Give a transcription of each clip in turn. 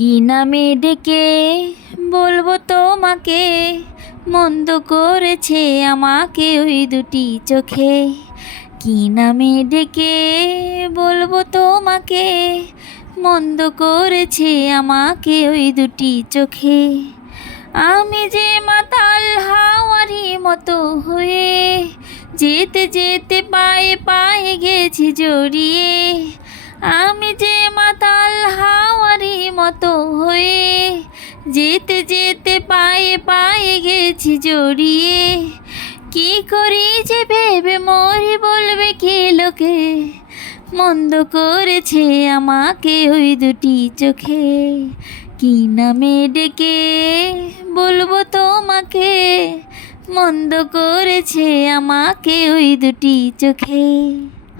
কি নামে ডেকে বলবো তোমাকে, মন্দ করেছে আমাকে ওই দুটি চোখে। কি নামে ডেকে বলবো তোমাকে, মন্দ করেছে আমাকে ওই দুটি চোখে। আমি যে মাতাল হাওয়ারি মতো হয়ে যেতে যেতে পায়ে পায়ে গেছি জড়িয়ে। আমি যে মাতাল হাওয়ারি মতো হয়ে যেতে যেতে পায়ে পায়ে গেছি জড়িয়ে। কি করি যে ভেবে মরি বলবে কে লোকে, মন্দ করেছে আমাকে ওই দুটি চোখে। কি নামে ডেকে বলবো তোমাকে, মন্দ করেছে আমাকে ওই দুটি চোখে।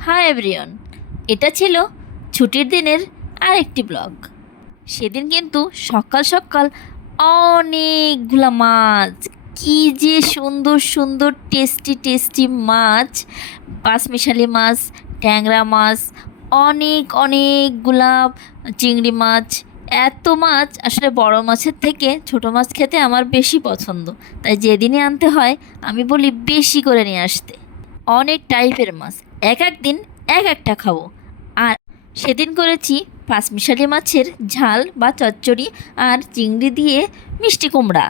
হাই এভরিওয়ান, এটা ছিল ছুটির দিনের আরেকটি ব্লগ। সেদিন কিন্তু সকাল সকাল অনেকগুলো মাছ, কি যে সুন্দর সুন্দর টেস্টি টেস্টি মাছ, পাঁচমিশালি মাছ, ট্যাংরা মাছ, অনেকগুলা চিংড়ি মাছ। এত মাছ, আসলে বড় মাছের থেকে ছোট মাছ খেতে আমার বেশি পছন্দ, তাই যেদিনই আনতে হয় আমি বলি বেশি করে নিয়ে আসতে। অনেক টাইপের মাছ, এক এক দিন এক একটা খাবো। আর সেদিন করেছি পাঁচমিশালি মাছের ঝাল বা চচ্চড়ি, আর চিংড়ি দিয়ে মিষ্টি কুমড়া।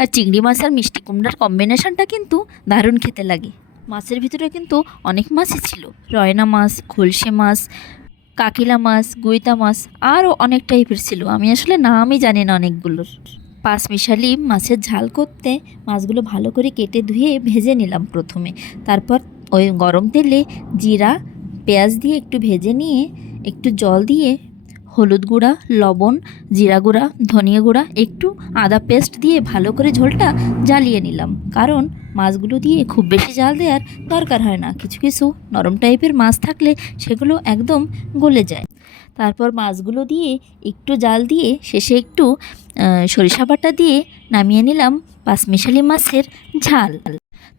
আর চিংড়ি মাছ আর মিষ্টি কুমড়ার কম্বিনেশনটা কিন্তু দারুণ খেতে লাগে। মাছের ভিতরে কিন্তু অনেক মাছই ছিল, রয়না মাছ, খলসে মাছ, কাকিলা মাছ, গুইতা মাছ, আরও অনেক টাইপের ছিল। আমি আসলে নামই জানি না অনেকগুলোর। পাঁচমিশালি মাছের ঝাল করতে মাছগুলো ভালো করে কেটে ধুয়ে ভেজে নিলাম প্রথমে। তারপর ওই গরম তেলে জিরা পেঁয়াজ দিয়ে একটু ভেজে নিয়ে একটু জল দিয়ে হলুদ গুঁড়া, লবণ, জিরা গুঁড়া, ধনিয়া গুঁড়া, একটু আদা পেস্ট দিয়ে ভালো করে ঝোলটা জ্বালিয়ে নিলাম। কারণ মাছগুলো দিয়ে খুব বেশি জাল দেওয়ার দরকার হয় না, কিছু কিছু নরম টাইপের মাছ থাকলে সেগুলো একদম গলে যায়। তারপর মাছগুলো দিয়ে একটু জাল দিয়ে শেষে একটু সরিষা বাটা দিয়ে নামিয়ে নিলাম পাঁচমিশালি মাছের ঝাল।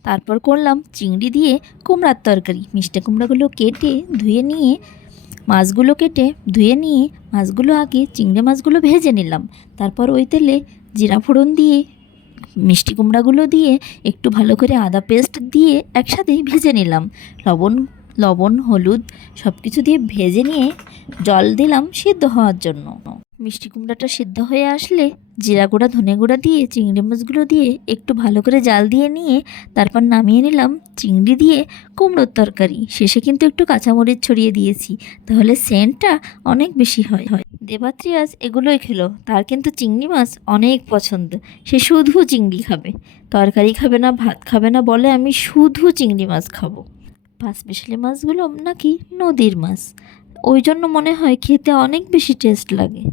তারপর করলাম চিংড়ি দিয়ে কুমড়ার তরকারি। মিষ্টি কুমড়াগুলো কেটে ধুয়ে নিয়ে, মাছগুলো কেটে ধুয়ে নিয়ে মাছগুলো আগে চিংড়ি মাছগুলো ভেজে নিলাম। তারপর ওই তেলে জিরা ফোড়ন দিয়ে মিষ্টি কুমড়াগুলো দিয়ে একটু ভালো করে আদা পেস্ট দিয়ে একসাথেই ভেজে নিলাম। লবণ হলুদ সব কিছু দিয়ে ভেজে নিয়ে জল দিলাম সিদ্ধ হওয়ার জন্য। মিষ্টি কুমড়াটা সিদ্ধ হয়ে আসলে জিরা গুঁড়া, ধনে গুঁড়া দিয়ে চিংড়ি মাছগুলো দিয়ে একটু ভালো করে জাল দিয়ে নিয়ে তারপর নামিয়ে নিলাম চিংড়ি দিয়ে কুমড়োর তরকারি। শেষে কিন্তু একটু কাঁচামরিচ ছড়িয়ে দিয়েছি, তাহলে সেন্টটা অনেক বেশি হয়। দেবাত্রী আজ এগুলোই খেলো, তার কিন্তু চিংড়ি মাছ অনেক পছন্দ। সে শুধু চিংড়ি খাবে, তরকারি খাবে না, ভাত খাবে না, বলে আমি শুধু চিংড়ি মাছ খাবো। পাঁচমিশালি মাছগুলো নাকি নদীর মাছ, ওই জন্য মনে হয় খেতে অনেক বেশি টেস্ট লাগে।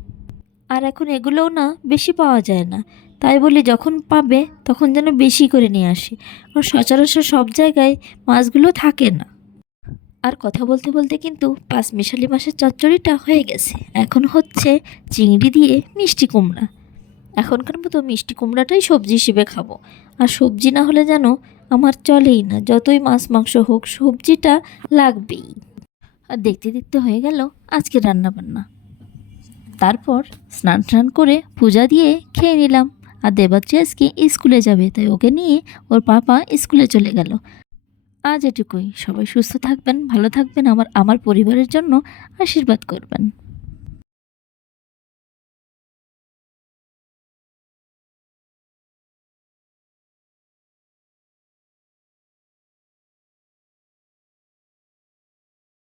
আর এখন এগুলোও না বেশি পাওয়া যায় না, তাই বলি যখন পাবে তখন যেন বেশি করে নিয়ে আসে, কারণ সচরাচর সব জায়গায় মাছগুলো থাকে না। আর কথা বলতে বলতে কিন্তু পাঁচমিশালি মাছের চচ্চড়িটা হয়ে গেছে। এখন হচ্ছে চিংড়ি দিয়ে মিষ্টি কুমড়া। এখনকার মতো মিষ্টি কুমড়াটাই সবজি হিসেবে খাবো, আর সবজি না হলে যেন আমার চলেই না, যতই মাছ মাংস হোক সবজিটা লাগবেই। আর দেখতে দেখতে হয়ে গেল আজকে রান্নাবান্না। তারপর স্নান করে পূজা দিয়ে খেয়ে নিলাম। আর দেবাত্রী আজকে স্কুলে যাবে, তাই ওকে নিয়ে ওর পাপা স্কুলে চলে গেল। আজ এটুকুই, সবাই সুস্থ থাকবেন, ভালো থাকবেন, আমার পরিবারের জন্য আশীর্বাদ করবেন।